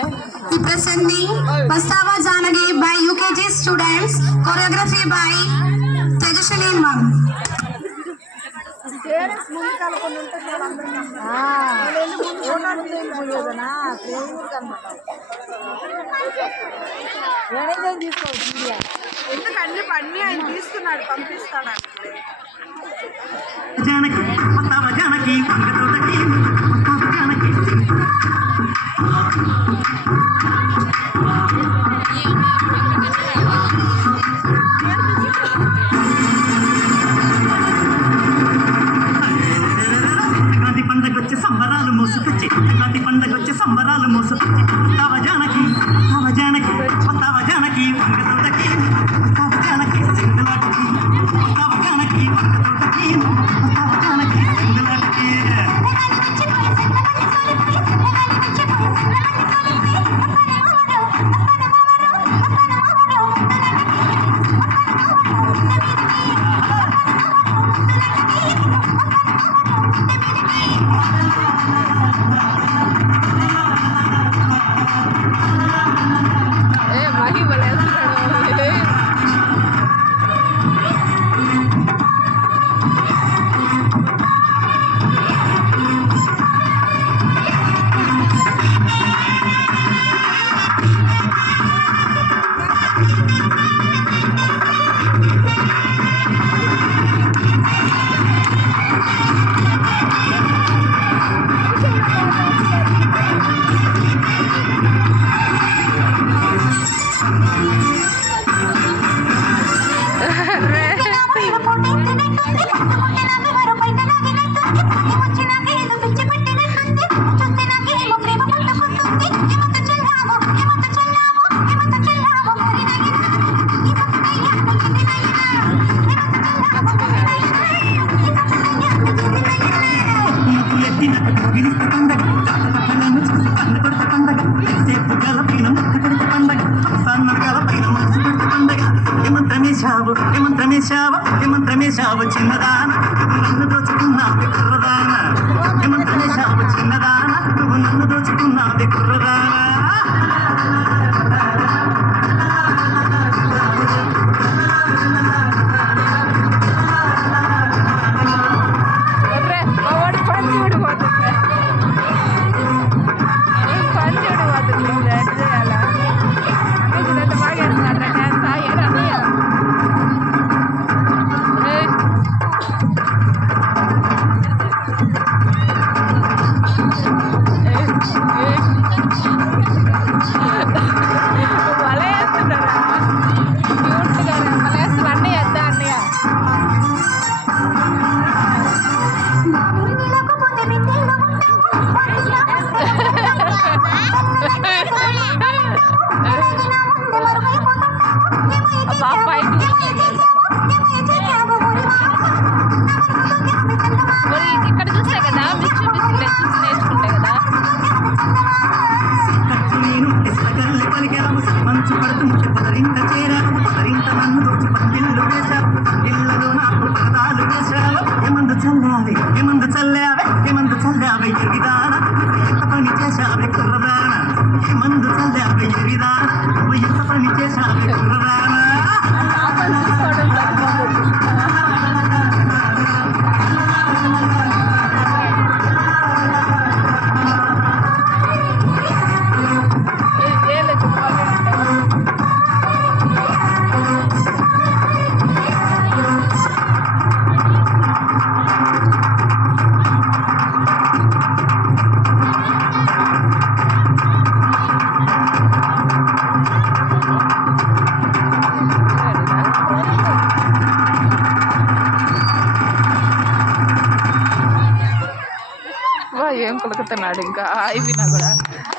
Presenting Pastava Janagi by UKG students, choreography by Tejaswini ma'am. ఎందుకంటే పన్నీ ఆయన తీస్తున్నాడు పంపిస్తాడు జానకి పస్తావ జానకి వంగతోటకి పస్తావ జానకి సంక్రాంతి పండగొచ్చే సంబరాలు మోసుకొచ్చి సంక్రాంతి పండగొచ్చే సంబరాలు మోసుకొచ్చి పస్తావ జానకి పస్తావ జానకి వంగతోటకి పస్తావ జానకి సింగలాటకి పస్తావ జానకి వంగతోటకి పస్తావ జానకి సింగలాటకి ఏమంత్రమేశావు చిన్నదాన నువ్వు నన్ను దోచుకున్నావు కుర్రదాన ఏమంత్రమేశావు చిన్నదాన నువ్వు నన్ను దోచుకున్నావు కుర్రదాన ఇక్కడ చూస్తే కదా మిక్స్ చూసి నేర్చుకుంటే కదా మంచు పడుతుంటే పొదరింత చేరావు పొదరింత నన్ను దోచి పందిళ్ళు వేశావు పందిళ్ళలో నాకు పరదాలు వేశావు ఏమందు చల్లావే ఎరిదాన ఎంత పని చేశావే కుర్రదాన ఏమందు చల్లావే ఎరిదాన నువ్వు ఎంత పని చేశావే కుర్రదాన ఏం కొలుకుతున్నాడు ఇంకా అయిపోయినా కూడా